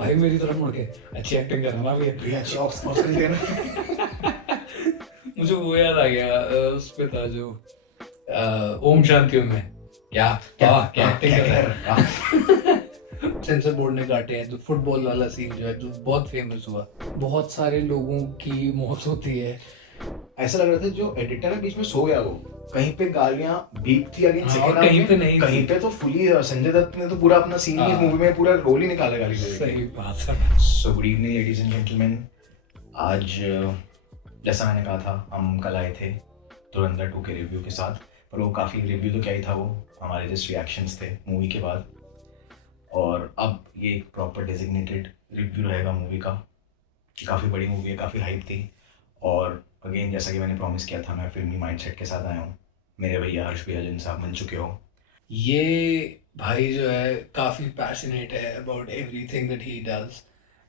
भाई मेरी तरफ मुड़ के अच्छी एक्टिंग कर रहा है भैया अच्छी ऑस्कर देना। मुझे वो याद आ गया उस पे था जो ओम शांति ओम में क्या क्या एक्टिंग कर रहा है। सेंसर बोर्ड ने काटे हैं, जो फुटबॉल वाला सीन जो है जो बहुत फेमस हुआ, बहुत सारे लोगों की मौत होती है। ऐसा लग रहा था जो एडिटर है बीच में सो गया, वो कहीं पे गालियां बीप थी अगेन सेकंड हाफ कहीं पे नहीं, कहीं पे तो फुली संजय दत्त ने तो पूरा अपना सीन इस मूवी में पूरा रोल ही निकाला गाली दे के। सही बात है। So good evening ladies and gentleman. आज जैसा मैंने कहा था हम कल आए थे धुरंधर 2 के रिव्यू के साथ, पर वो काफ़ी रिव्यू तो क्या ही था, वो हमारे जस्ट रिएक्शंस थे मूवी के बाद। और अब ये एक प्रॉपर डेजिग्नेटेड रिव्यू रहेगा मूवी का। काफ़ी बड़ी मूवी है, काफ़ी हाइप थी। और अगेन जैसा कि मैंने प्रॉमिस किया था, मैं फिल्मी माइंडसेट के साथ आया हूँ। मेरे भैया हर्ष भैया जिनसे आप मिल चुके हो। ये भाई जो है काफ़ी पैशनेट है about everything that he does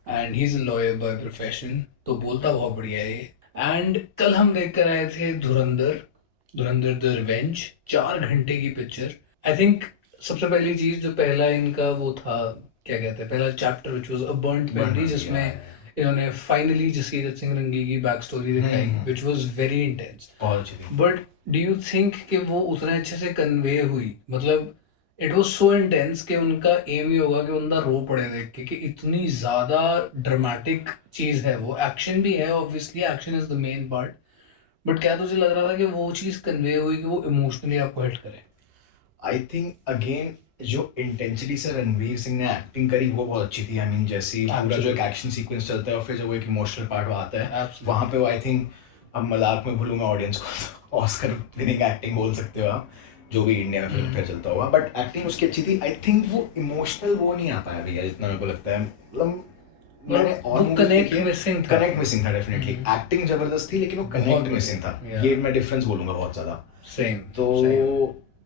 and he is a lawyer by profession, तो बोलता बहुत बढ़िया है ये। एंड कल हम देख कर आए थे धुरंधर द रिवेंज, 4 घंटे की पिक्चर। आई थिंक सबसे पहली चीज़ जो पहला इनका वो था, क्या कहते हैं, पहला chapter which was a burnt memory, जिसमें इन्होंने फाइनली जसकीरत सिंह रंगी की बैक स्टोरी दिखाई, विच वाज वेरी इंटेंस। बहुत अच्छी थी। बट डू यू थिंक कि वो उतना अच्छे से कन्वे हुई? मतलब इट वाज सो इंटेंस कि उनका एम ही होगा कि बंदा रो पड़े देख के, कि इतनी ज़्यादा ड्रामेटिक चीज़ है वो। एक्शन भी है, obviously action is the main part, but क्या तुझे लग रहा था कि वो चीज़ कन्वे हुई कि वो इमोशनली आपको हिट करे? आई थिंक अगेन जो इंटेंसिटी से रणवीर सिंह ने एक्टिंग करी वो बहुत अच्छी थी। आई मीन जैसे पूरा जो एक एक्शन सीक्वेंस चलता है और फिर जब वो एक इमोशनल पार्ट आता है वहाँ पे वो आई थिंक, अब मजाक में भूलूंगा ऑडियंस को, ऑस्कर विनिंग एक्टिंग बोल सकते हो आप, जो भी इंडिया में फिल्म फेयर चलता होगा, बट एक्टिंग उसकी अच्छी थी। आई थिंक वो इमोशनल वो नहीं आ पाया भैया जितना मेरे को लगता है। मतलब मैंने और कनेक्ट मिसिंग था डेफिनेटली। एक्टिंग जबरदस्त थी लेकिन वो कनेक्ट मिसिंग था। ये मैं डिफरेंस बोलूंगा बहुत ज्यादा। सेम। तो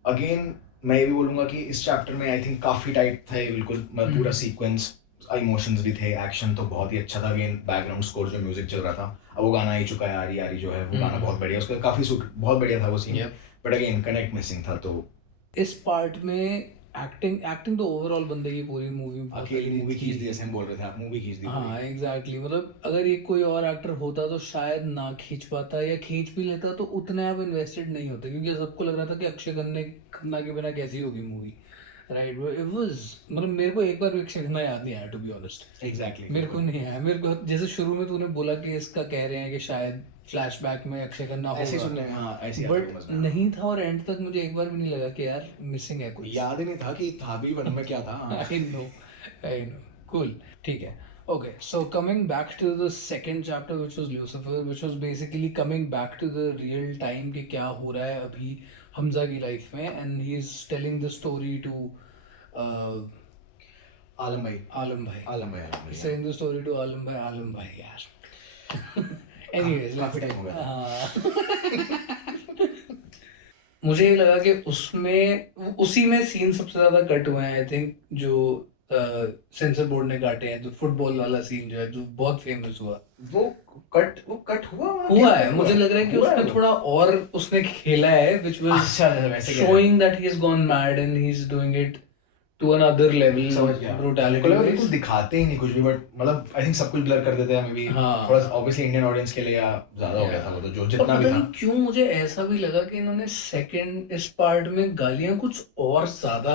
अगेन मैं ये भी बोलूंगा कि इस चैप्टर में आई थिंक काफी टाइट था ये, बिल्कुल पूरा सीक्वेंस, इमोशंस भी थे, एक्शन तो बहुत ही अच्छा था। अगेन बैकग्राउंड स्कोर जो म्यूजिक चल रहा था, अब वो गाना ही चुका है आरी आरी जो है, वो गाना बहुत बढ़िया, उसका काफी बहुत बढ़िया था वो scene. But again connect missing था। तो इस पार्ट में एक्टिंग तो ओवरऑल बंदे की पूरी मूवी में अकेली मूवी खींच दी, जैसे हम बोल रहे थे, आप मूवी खींच दी। हाँ एग्जैक्टली। मतलब अगर ये कोई और एक्टर होता तो शायद ना खींच पाता, या खींच भी लेता तो उतने आप इन्वेस्टेड नहीं होते, क्योंकि सबको लग रहा था कि अक्षय खन्ना के बिना कैसी होगी मूवी, राइट? इट वाज, मतलब मेरे को एक बार भी अक्षय खन्ना याद नहीं आया, टू बी ऑनेस्ट। एग्जैक्टली मेरे को नहीं आया। मेरे को जैसे शुरू में तूने बोला कि इसका कह रहे हैं कि शायद फ्लैशबैक में अक्षय खन्ना होगा, ऐसे सुनने में, हाँ ऐसे, बट नहीं था। और एंड तक मुझे एक बार भी नहीं लगा कि यार मिसिंग है कुछ। याद ही नहीं था कि था भी वन में क्या था। I know, I know. Cool. ठीक है. Okay, so coming back to the second chapter, which was Lucifer, which was basically coming back to the real time कि क्या हो रहा है अभी हमजा की लाइफ में, and he is telling the story to आलम भाई He's telling the story to आलम भाई यार। Anyways, काफी टाइम हो गया। मुझे ये लगा कि उसमें उसी में सीन सबसे ज्यादा कट हुए हैं, आई थिंक, जो सेंसर बोर्ड ने काटे हैं, जो फुटबॉल वाला सीन जो है जो बहुत फेमस हुआ। वो कट हुआ है। मुझे लग रहा है कि उसमें थोड़ा और उसने खेला है, which was showing that he has gone mad and he's doing it to another level of brutality wise। बिल्कुल दिखाते ही नहीं कुछ भी, बट मतलब आई थिंक सब कुछ ब्लर कर देते हैं, मे बी थोड़ा ऑब्वियसली इंडियन ऑडियंस के लिए ज्यादा हो गया था वो, तो जो जितना भी था। क्यों मुझे ऐसा भी लगा कि इन्होंने सेकंड इस पार्ट में गालियां कुछ और ज्यादा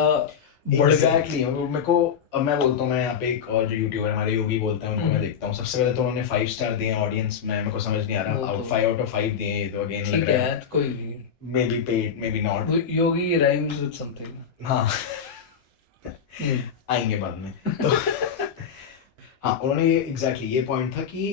एग्जैक्टली मेरे को, अब मैं बोलता हूँ, मैं यहाँ पे एक और जो यूट्यूबर हमारे योगी बोलते हैं उनको मैं देखता हूँ, सबसे पहले तो उन्होंने 5 स्टार दिए ऑडियंस में, मेरे को समझ नहीं आ रहा, 5 आउट ऑफ 5 दिए, तो अगेन लग रहा है कोई नहीं, may be paid may be not, Yogi rhymes with something. हाँ आएंगे बाद में। तो हाँ उन्होंने ये एग्जैक्टली ये पॉइंट था कि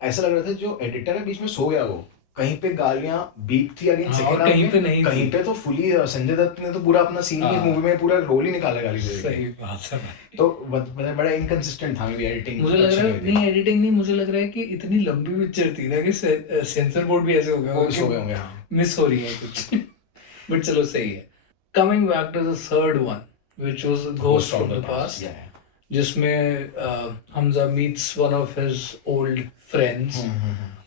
ऐसा लग रहा था जो एडिटर है बीच में सो गया, वो कहीं पे गालियां बीप थी अगेन सेकंड हाफ कहीं पे नहीं, कहीं पे तो फुली संजय दत्त ने तो पूरा अपना सीन इस मूवी में पूरा रोल ही निकाला गाली दे के। सही बात है। तो बड़ा इनकंसिस्टेंट था, मे बी एडिटिंग मुझे लग रहा है, नहीं एडिटिंग नहीं, मुझे लग रहा है कि इतनी लंबी पिक्चर थी ना कि सेंसर बोर्ड भी ऐसे हो गया, वो सो गए होंगे, हाँ मिस हो रही है कुछ। बट चलो सही है। Coming back to the third one, which was a ghost from the past, जिसमें Hamza meets one of his old friends,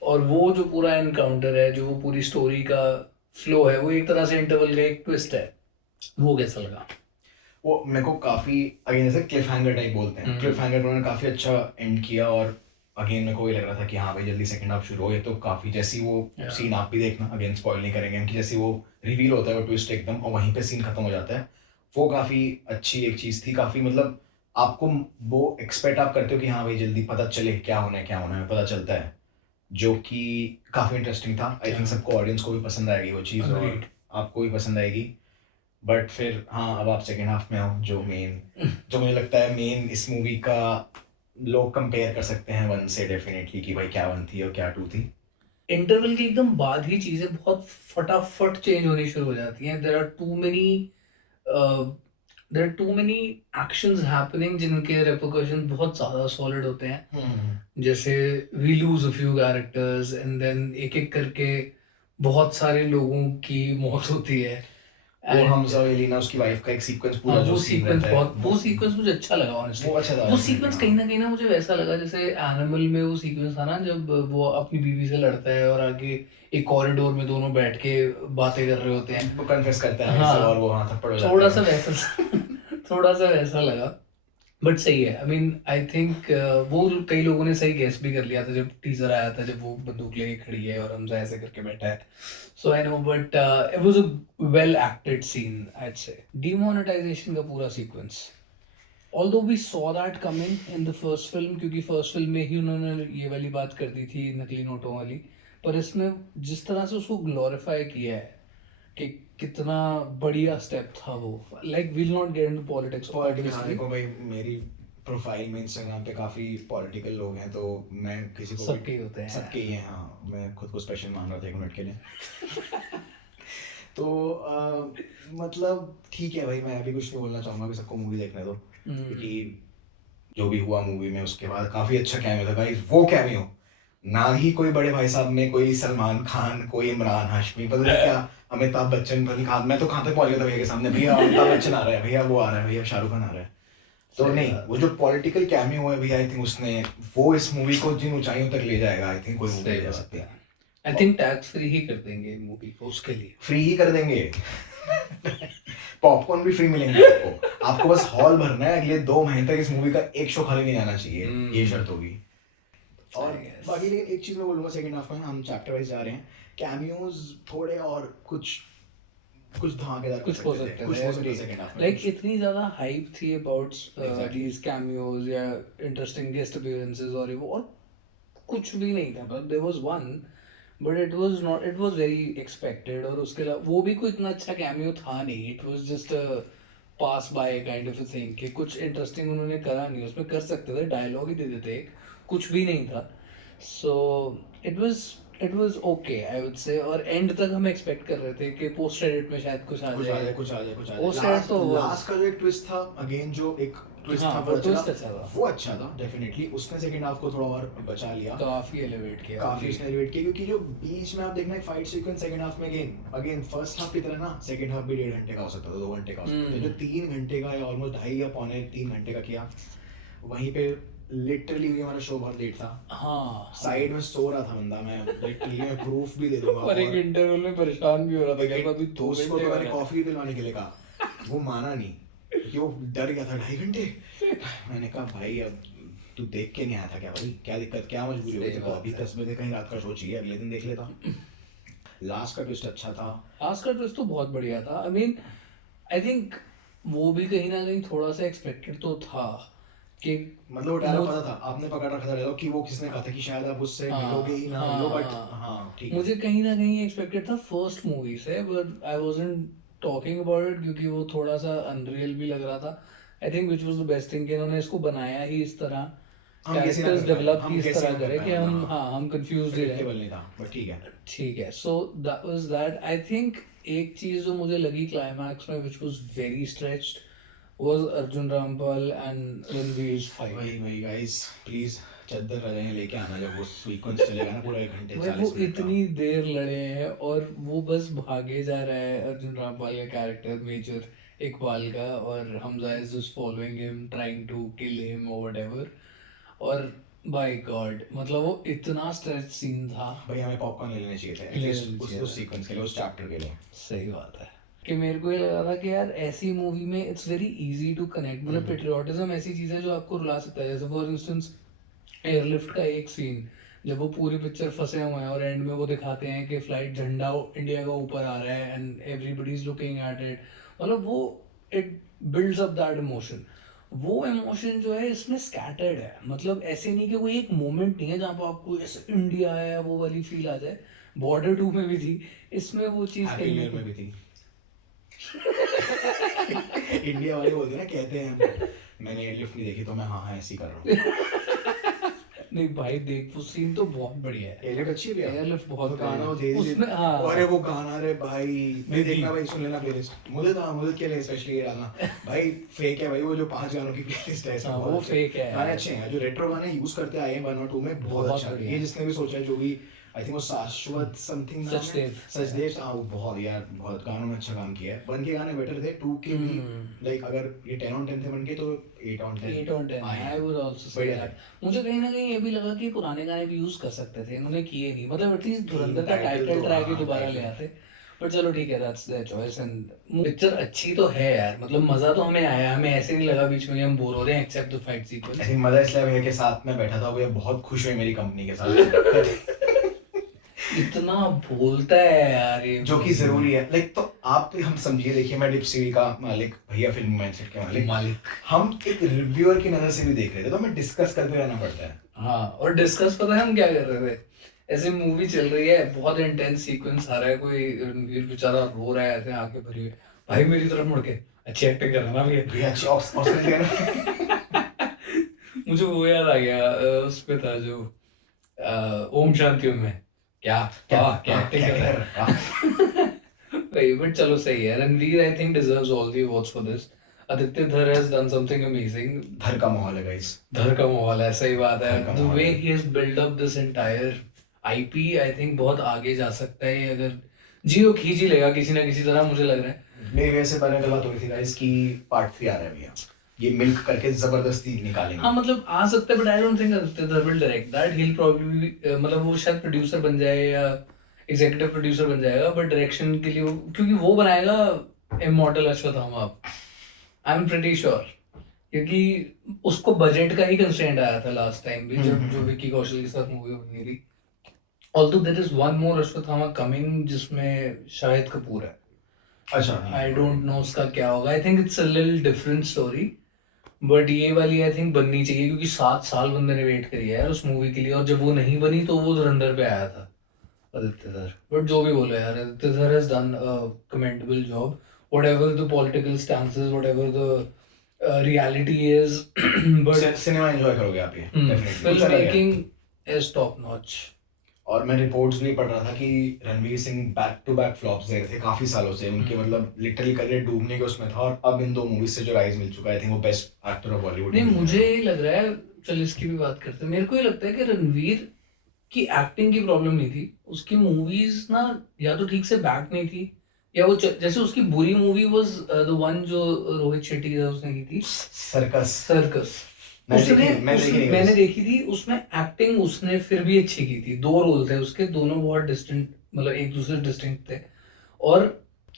और वो जो पूरा एनकाउंटर है, जो वो पूरी स्टोरी का फ्लो है, वो एक तरह से इंटरवल का एक ट्विस्ट है। वो कैसा लगा? वो मेरे को काफी अगेन जैसे क्लिफ हैंगर टाइप बोलते हैं, क्लिफ हैंगर उन्होंने काफी अच्छा एंड किया, और अगेन मेरे को ये लग रहा था कि हाँ भाई जल्दी सेकंड हाफ शुरू हो। ये तो काफी जैसी वो Yeah. सीन आप भी देखना, अगेन स्पॉइल नहीं करेंगे हम, कि जैसे वो रिवील होता है वो ट्विस्ट एकदम, और वहीं पे सीन खत्म हो जाता है। वो काफी अच्छी एक चीज थी, काफी मतलब आपको वो एक्सपेक्ट आप करते हो कि हाँ भाई जल्दी पता चले क्या होना है पता चलता है, जो कि काफी इंटरेस्टिंग था। I think Yeah. सबको ऑडियंस को भी पसंद आएगी वो चीज़, और Agreed. आपको भी पसंद आएगी। बट फिर हाँ, अब आप सेकेंड हाफ में आओ, जो मेन जो मुझे लगता है मेन इस मूवी का लोग कंपेयर कर सकते हैं वन से डेफिनेटली, कि भाई क्या वन थी और क्या टू थी। इंटरवल के एकदम बाद ही चीजें बहुत फटाफट चेंज होनी शुरू हो जाती हैं। There are too many actions happening जिनके रिपरकशन बहुत ज्यादा सॉलिड होते हैं। जैसे we lose a few characters and then एक एक करके बहुत सारे लोगों की मौत होती है। वो एंड हमजा और एलिना उसकी वाइफ का एक सीक्वेंस हाँ, पूरा जो वो सीन सीक्वेंस रहता है, बहुत वो सीक्वेंस मुझे अच्छा लगा ऑनेस्टली। वो अच्छा था वो definitely, सीक्वेंस हाँ। कहीं ना मुझे वैसा लगा जैसे एनिमल में वो सीक्वेंस था ना, जब वो अपनी बीवी से लड़ता है और आगे एक कॉरिडोर में दोनों बैठ के बातें कर रहे होते हैं। वो कन्फेस करता है हाँ, सब, और वो हाँ थप्पड़ हो थोड़ा जाते सा हैं। वैसा थोड़ा सा वैसा लगा। बट सही है। आई मीन आई थिंक वो कई लोगों ने सही गेस भी कर लिया था जब टीजर आया था, जब वो बंदूक लेके खड़ी है और हमजा ऐसे करके बैठा है। So I know, but it was a well acted scene I say. Demonetization का पूरा sequence, although we saw that coming in the first film, क्योंकि फर्स्ट फिल्म में ही उन्होंने ये वाली बात कर दी थी नकली नोटों वाली। पर इसमें जिस तरह से उसको ग्लोरीफाई किया है कि कितना बढ़िया स्टेप था वो। Like will not get into politics political, हाँ ऑब्वियसली, देखो भाई मेरी प्रोफाइल में इंस्टाग्राम पे काफ़ी पॉलिटिकल लोग हैं, तो मैं किसी को सबके भी ही होते हैं। सबके ही हैं, हाँ मैं खुद को स्पेशल मान रहा था एक मिनट के लिए। तो मतलब ठीक है भाई, मैं अभी कुछ नहीं बोलना चाहूँगा कि सबको मूवी देखने दो, क्योंकि जो भी हुआ मूवी में उसके बाद काफ़ी अच्छा कैमियो था भाई। वो कैमियो ना ही कोई बड़े भाई साहब में, कोई सलमान खान, कोई इमरान हाशमी, पता नहीं क्या अमिताभ बच्चन, पता नहीं कहाँ, मैं तो कहाँ तक पहुँच गया था भैया के सामने, भैया अमिताभ बच्चन आ रहा है, भैया वो आ रहा है, भैया शाहरुख खान आ रहा है। तो सही नहीं, बात वो जो पॉलिटिकल कैमियो है भैया, आई थिंक उसने वो इस मूवी को जिन ऊंचाइयों तक ले जाएगा, आई थिंक कोई मूवी सही ले जा बात सकती है। है। आई थिंक टैक्स फ्री ही कर देंगे मूवी को उसके लिए। फ्री ही कर देंगे। पॉपकॉर्न भी फ्री मिलेंगे आपको, आपको बस हॉल भरना है, अगले 2 महीने तक इस मूवी का एक शो खाली नहीं आना चाहिए, ये शर्त होगी। और I guess. बाकी लेकिन एक चीज़ मैं बोलूँगा, सेकंड हाफ में हम चैप्टर वाइज जा रहे हैं, कैमियोज थोड़े और कुछ धमाकेदार कर कुछ हो सकते थे, सकता कुछ है हो सकता सेकंड हाफ में, लाइक इतनी ज्यादा हाइप थी अबाउट Exactly. दीज कैमियोज या इंटरेस्टिंग गेस्ट अपीयरेंसेस और ये वो, और कुछ भी नहीं था। But there was one, but it was very expected. और उसके अलावा वो भी कोई इतना अच्छा कैमियो था नहीं, it was just a pass by kind of a thing कि कुछ इंटरेस्टिंग उन्होंने करा नहीं। उसमें कर सकते थे, डायलॉग ही दे देते एक, कुछ भी नहीं था। So it was okay I would say. और एंड तक हम एक्सपेक्ट कर रहे थे कि पोस्ट क्रेडिट में शायद कुछ आ कुछ आ जाए। जाए, कुछ आ जाए, कुछ आ Post जाए। credit तो was- लास्ट का जो एक ट्विस्ट था, अगेन जो एक ट्विस्ट हाँ, था वो पता चला, twist अच्छा था। वो अच्छा था डेफिनेटली, उसने सेकंड हाफ को थोड़ा और बचा लिया, काफी एलिवेट किया। काफी उसने एलिवेट किया, क्योंकि जो बीच में आप देखना फाइट सीक्वेंस सेकंड हाफ में, अगेन फर्स्ट हाफ की तरह ना, सेकंड हाफ भी 1.5 घंटे का हो सकता था, 2 घंटे का हो सकता था। जो 3 घंटे का या ऑलमोस्ट 2.5 या पौने 3 घंटे का किया, वहीं पे लिटरली हमारा शो बहुत लेट था, हाँ, साइड में सो रहा था बंदा, मैं लिटरली मैं प्रूफ भी दे दूंगा। और एक इंटरवल में परेशान भी हो रहा था कि अभी एक 2 दोस्त को घंटे तो का मैंने है। कॉफी दिलवाने के लिए कहा, वो माना नहीं, क्योंकि वो डर गया था 2.5 घंटे। मैंने कहा भाई अब तू देख के नहीं आया था क्या भाई, क्या दिक्कत, क्या मजबूरी हुई सही तेरे को, बात अभी है। 10 बजे कहीं रात का शो चाहिए, अगले दिन देख लेता। लास्ट का ट्विस्ट अच्छा था। लास्ट का ट्विस्ट तो बहुत बढ़िया था। आई मीन आई थिंक वो भी कहीं ना कहीं थोड़ा सा एक्सपेक्टेड तो था कि मतलब वो डायलॉग पता था, आपने पकड़ रखा था डायलॉग, कि वो किसने कहा था कि शायद आप उससे हाँ, मिलोगे ही ना मिलो, बट हाँ ठीक है। मुझे कहीं ना कहीं एक्सपेक्टेड था फर्स्ट मूवी से, but I wasn't talking about it क्योंकि वो थोड़ा सा अनरियल भी लग रहा था। I think which was the best thing कि इन्होंने इसको बनाया ही इस तरह, हम कैसे ना कैरेक्टर्स कर पाए, डेवलप हम ही इस कैसे तरह ना कर करे पाए, कि हम हाँ हम कंफ्यूज ही रहे। प्रेडिक्टेबल नहीं था, बट ठीक है। ठीक है, so that was that. I think एक चीज जो मुझे लगी क्लाइमैक्स में which was very stretched was Arjun Rampal and Ranveer fight. वही गाइस, प्लीज चद्दर रजाइयाँ लेके आना जब वो सीक्वेंस चलेगा ना पूरा 1 घंटे भाई 40 वो मिनट का। इतनी देर लड़े हैं और वो बस भागे जा रहा है, अर्जुन रामपाल का कैरेक्टर मेजर इकबाल का, और Hamza is just following him trying to kill him और व्हाटएवर। और बाय गॉड मतलब वो इतना स्ट्रेच सीन था। भाई हमें पॉपकॉर्न ले लेने चाहिए थे ले एटलीस्ट लेने चाहिए उस था। सीक्वेंस के लिए, उस चैप्टर के लिए। सही बात है। कि मेरे को ये लगा था कि यार ऐसी मूवी में it's very easy to connect, मतलब पेट्रियोटिज्म ऐसी चीज़ है जो आपको रुला सकता है। जैसे फॉर इंस्टेंस एयरलिफ्ट का एक सीन, जब वो पूरी पिक्चर फंसे हुए हैं और एंड में वो दिखाते हैं कि फ्लाइट झंडा इंडिया का ऊपर आ रहा है and everybody is looking at it, मतलब वो it builds up that emotion. वो इमोशन जो है इसमें स्कैटर्ड है, मतलब ऐसे नहीं कि कोई एक मोमेंट नहीं है जहाँ पर आपको ऐसे इंडिया है वो वाली फील आ जाए। बॉर्डर 2 में भी थी, इसमें वो चीज़ हैप्पी कहीं न्यू ना ईयर में कहीं। भी थी। इंडिया वाले बोलते हैं ना, कहते हैं मैंने एयरलिफ्ट नहीं देखी तो मैं हाँ हाँ ऐसे ही कर रहा हूँ। नहीं भाई देख, वो सीन तो बहुत बढ़िया है। एयरलिफ्ट अच्छी है भैया। एयरलिफ्ट बहुत वो गाना वो बढ़िया दे उसमें, हाँ अरे वो गाना रे भाई, नहीं देखी। देखना भाई, सुन लेना प्लेलिस्ट। मुझे के लिए स्पेशली ये डालना भाई, फेक है भाई वो जो 5 गानों की प्लेलिस्ट है ऐसा। हाँ, बहुत वो अच्छे फेक है गाने, अच्छे हैं जो रेट्रो गाने यूज करते आए हैं 1 और 2 में, बहुत बहुत अच्छा। बढ़िया। ये जिसने भी सोचा है, जो भी आई थिंक वो शाश्वत समथिंग नाम है, सचदेव। सचदेव, हाँ वो बहुत यार, बहुत गानों में अच्छा काम किया है। 1 के गाने बेटर थे, 2 के भी लाइक अगर ये 10 on 10 थे 1 के तो 8 on 10 8 on 10 आए हैं। आई वुड आल्सो से बढ़िया दैट। थे। मुझे कहीं ना कहीं ये भी लगा कि पुराने गाने भी यूज कर सकते थे, इन्होंने किए नहीं, मतलब एटलीस्ट धुरंधर का टाइटल टाइटल तो ट्रैक ही हाँ, दोबारा ले टाइटल। आते। पर चलो ठीक है, that's their choice. And picture अच्छी तो है यार, मतलब मजा तो हमें आया, हमें ऐसे नहीं लगा बीच में कि हम बोर हो रहे हैं except the fight I sequence. Think मजा इसलिए भैया के साथ में बैठा था, भैया बहुत खुश हुए मेरी कंपनी के साथ। इतना बोलता है यार ये, जो कि जरूरी है लाइक, तो आप हम समझिए, देखिए मैं डिप सीरी का मालिक, भैया फिल्म माइंडसेट के मालिक, हम एक रिव्यूअर की नजर से भी देख रहे थे, तो हमें डिस्कस करते रहना पड़ता है। हाँ, और डिस्कस पता है हम क्या कर रहे थे? ऐसे मूवी चल रही है, बहुत इंटेंस सीक्वेंस आ रहा है, कोई रणवीर बेचारा रो रहा है ऐसे आंखें भरी हुई, भाई मेरी तरफ मुड़ के अच्छी एक्टिंग कर रहा ना भैया। भैया अच्छी ऑस्कर दिया ना। मुझे वो याद आ गया, उस पे था जो ओम शांति ओम में, क्या क्या एक्टिंग कर रहा है। भाई बट चलो सही है, Ranveer I think deserves all the awards for this. Aditya Dhar has done something amazing. घर का माहौल है गाइस। घर का माहौल है, सही बात है। घर का द माहौल वे है। He has build up this entire IP, I think बहुत आगे जा सकता है ये, अगर जियो खींच ही लेगा किसी ना किसी तरह, मुझे लग रहा है। मेरी वजह से पहले बात हो रही थी गाइस की पार्ट 3 आ रहा है भैया, ये मिल्क करके जबरदस्ती निकालेंगे। हाँ मतलब आ सकता है, but I don't think Aditya Dhar will direct that. He will probably, मतलब वो शायद प्रोड्यूसर बन जाए या एग्जीक्यूटिव प्रोड्यूसर बन जाएगा, बट डायरेक्शन के लिए क्योंकि वो बनाएगा immortal Ashwatthama, I am pretty sure, क्योंकि उसको बजट का ही कंस्ट्रेंट आया था लास्ट टाइम भी, जब जो विक्की कौशल के साथ मूवी बनी थी। Although there is one more Ashwatthama coming जिसमें शाहिद कपूर है। अच्छा, आई डोंट नो उसका क्या होगा, I think it's a little different story, but ये वाली आई थिंक बननी चाहिए, क्योंकि 7 साल बंदे ने वेट करी है यार उस मूवी के लिए, और जब वो नहीं बनी तो वो धुरंधर पे आया था आदित्य धर। बट जो भी बोलो यार, Aditya Dhar has done a commendable job, whatever the political stances, whatever the reality is, but cinema enjoy करोगे आप ये definitely. Film making is top notch. और मैं रिपोर्ट्स भी पढ़ रहा था कि Ranveer Singh back to back flops दे रहे थे काफी सालों से, उनके मतलब लिटरली करियर डूबने के उसमें था, और अब इन 2 मूवीज से जो राइज मिल चुका है, आई थिंक वो बेस्ट एक्टर ऑफ बॉलीवुड। नहीं मुझे ये लग रहा है, चल इसकी भी बात करते हैं, मेरे को ये लगता है कि रणवीर की एक्टिंग की प्रॉब्लम नहीं थी, उसकी मूवीज ना या तो ठीक से बैक नहीं थी, या वो जैसे उसकी बुरी मूवी वाज द वन जो रोहित शेट्टी था उसने की थी, सर्कस। सर्कस। मैंने देखी थी, उसमें एक्टिंग उसने फिर भी अच्छी की थी, 2 रोल थे उसके, दोनों बहुत डिस्टेंट, मतलब एक दूसरे डिस्टिंक्ट थे। और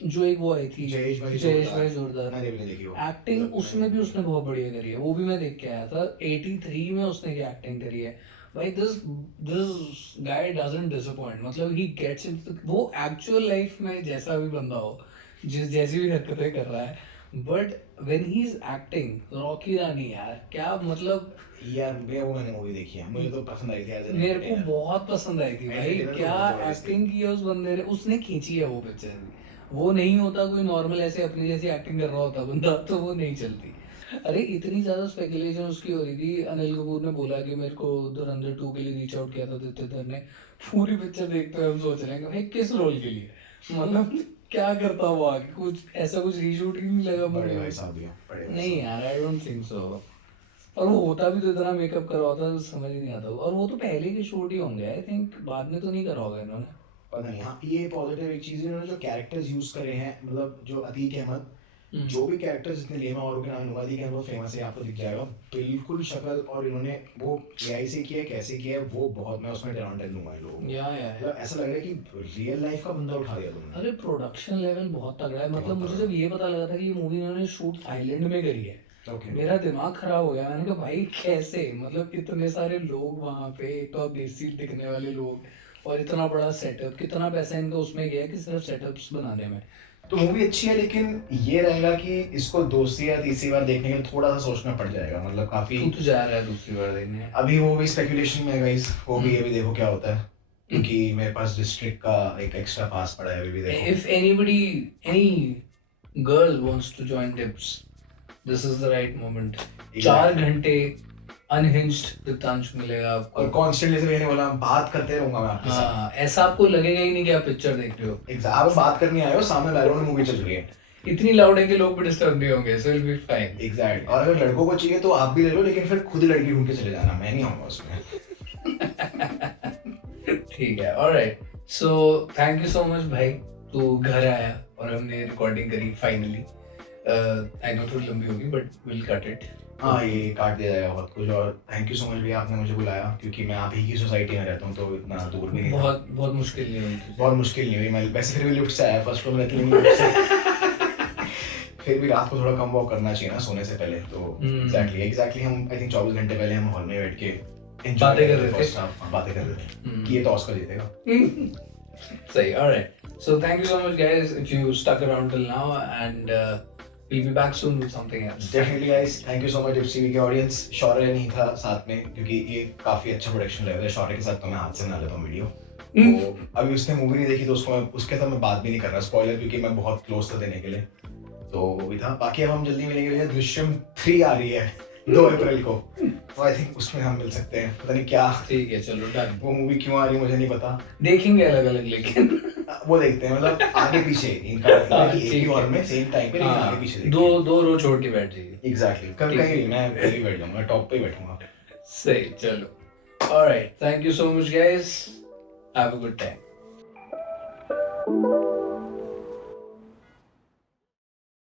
जो एक वो आई थी जयेश भाई जोरदार, मैंने भी नहीं देखी वो। एक्टिंग उसमें भी उसने बहुत बढ़िया करी है, वो भी मैं देख के आया था 83 में उसने क्या एक्टिंग करी है भाई। दिस गाय डजंट डिसअपॉइंट, मतलब ही गेट्स इट, वो एक्चुअल लाइफ में जैसा भी बंदा हो, जैसी भी हरकतें कर रहा है, but when he is acting, Rocky Rani यार क्या मतलब। यार वो मैंने मूवी देखी है, मुझे तो पसंद आई थी यार, मेरे को बहुत पसंद आई थी भाई, क्या एक्टिंग की है उस बंदे ने, उसने खींची है वो पिक्चर भी। वो नहीं होता कोई नॉर्मल ऐसे अपनी जैसी एक्टिंग कर रहा होता बंदा, तो वो नहीं चलती। अरे इतनी ज्यादा स्पेकुलेशन उसकी हो रही थी, अनिल कपूर ने बोला कि मेरे को धुरंधर 2 के लिए रीच आउट किया था आदित्य धर ने। पूरी पिक्चर देखते हुए हम सोच रहे हैं भाई किस रोल के लिए, मतलब क्या करता वो आगे, कुछ ऐसा कुछ रीशूट ही नहीं लगा बड़े मूवी भाई में। साहब ही हो, बड़े भाई नहीं साहब। यार आई डोंट थिंक सो। और वो होता भी तो इतना मेकअप करा होता तो समझ ही नहीं आता, और वो तो पहले के शूट ही होंगे आई थिंक, बाद में तो नहीं करा होगा इन्होंने। पता नहीं। हाँ, ये पॉजिटिव एक चीज़ है, इन्होंने जो कैरेक्टर्स यूज करे हैं, मतलब जो अतीक अहमद, जो भी कैरेक्टर्स जितने लिए मैं औरों के नाम लूंगा, देखिए बहुत फेमस है, आपको दिख जाएगा बिल्कुल शक्ल, और इन्होंने वो एआई से किया है, कैसे किया है वो बहुत, मैं उसमें टैलेंट दूंगा इन लोगों को। या मतलब ऐसा लग रहा है कि रियल लाइफ का बंदा उठा दिया तुमने। अरे प्रोडक्शन लेवल बहुत तगड़ा है, मतलब बहुत मुझे तगड़ा। जब ये पता लगा था कि ये मूवी इन्होंने शूट थाईलैंड में करी है, ओके। मेरा दिमाग खराब हो गया। मैंने कहा भाई कैसे, मतलब इतने सारे लोग वहाँ पे, एक तो आप देसी दिखने वाले लोग, और इतना बड़ा सेटअप, कितना पैसा इनका उसमें गया कि सिर्फ सेटअप्स बनाने में। तो मूवी अच्छी है, लेकिन ये रहेगा कि इसको दूसरी या तीसरी बार देखने के लिए थोड़ा सा सोचना पड़ जाएगा, मतलब काफी। तू तो जा रहा है दूसरी बार देखने? अभी वो भी स्पेकुलेशन में है गाइस, वो भी अभी देखो क्या होता है, हम्म। क्योंकि मेरे पास डिस्ट्रिक्ट का एक एक्स्ट्रा पास पड़ा है, अभी भी देखो। If any girl wants to join Tips, this is the right moment. 4 घंटे अनहिंज्ड दीप्तांशु मिलेगा आपको। और कॉन्स्टेंटली से मैंने बोला बात करते रहूंगा मैं आपके साथ। हाँ, ऐसा आपको लगेगा ही नहीं कि आप पिक्चर देख रहे हो। आप बात करने आए हो, सामने बैकग्राउंड में मूवी चल रही है। इतनी लाउड है कि लोग भी डिस्टर्ब नहीं होंगे, so it'll be fine. Exact. और अगर लड़कों को चाहिए तो आप भी ले लो, लेकिन फिर खुद लड़की ढूंढ के चले जाना, मैं नहीं आऊंगा उसमें। ठीक है, alright. So thank you so much भाई, तू घर आया और हमने रिकॉर्डिंग करी फाइनली। आई नो थोड़ी लंबी होगी बट विल कट इट। हाँ, ये काट दिया जाएगा बहुत कुछ। और थैंक यू सो मच भैया, आपने मुझे बुलाया, क्योंकि मैं आप ही की सोसाइटी में रहता हूँ, तो इतना दूर भी नहीं था। बहुत बहुत मुश्किल नहीं हुई तुझे? बहुत मुश्किल नहीं हुई, मैं वैसे फिर भी लिफ्ट से आया, फर्स्ट फ्लोर में रहती नहीं लिफ्ट से। फिर भी रात को थोड़ा कम वॉक करना चाहिए ना सोने से पहले, तो एग्जैक्टली हम आई थिंक 24 घंटे पहले हम हॉल में बैठ के बातें कर रहे थे। फर्स्ट हाफ बातें कर रहे थे कि ये तो ऑस्कर जीतेगा। सही, alright. So thank you so much guys if you stuck around till now, and we'll be back soon with something else. Definitely guys, thank you so much TV के ऑडियंस। शौर्य नहीं था साथ में, क्योंकि ये काफी अच्छा प्रोडक्शन लेवल है। शौर्य के साथ तो मैं हाथ से बना लेता हूँ वीडियो, तो अभी उसने मूवी नहीं देखी तो उसके साथ मैं बात भी नहीं कर रहा स्पॉइलर, क्योंकि मैं बहुत क्लोज था देने के लिए, तो वो भी था। बाकी अब हम जल्दी मिलेंगे भैया, दृश्यम 3 आ रही है 2 अप्रैल को, तो आई थिंक उसमें हम मिल सकते हैं। पता नहीं क्या, ठीक है, चलो डन। वो मूवी क्यों आ रही है मुझे नहीं पता, देखेंगे अलग अलग, लेकिन वो देखते हैं, मतलब आगे पीछे इनका मतलब है कि एक ही हॉल में सेम टाइम पे, लेकिन आगे पीछे देखते हैं। दो रो छोड़ के बैठ जाइए। एग्जैक्टली, कभी कहीं मैं पहले ही बैठ जाऊंगा, टॉप पे ही बैठूंगा। सही, चलो। Alright, thank you so much guys. Have a good time.